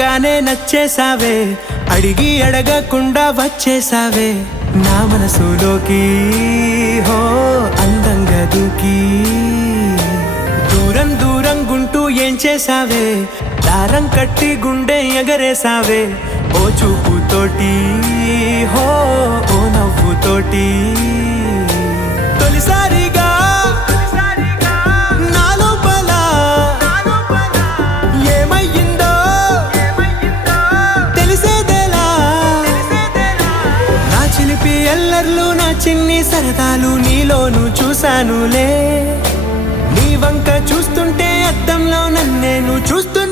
చూడంగానే నచ్చేసావే, అడిగి అడగకుండా వచ్చేసావే నా మనసులోకి. హో అందంగా దూకి దూరం దూరం గుంటూ ఏం చేసావే, దారం కట్టి గుండె ఎగరేసావే ఓ చూపుతోటి. హో ఓ నవ్వుతోటి తొలిసారిగా నా లోపల ఏమయ్యిందో తెలిసేదేలా. నా చిలిపి ఎల్లర్లు నా చిన్ని సరదాలు నీలోను చూశానులే. నీ వంక చూస్తుంటే అద్దంలో నన్నేను చూస్తూ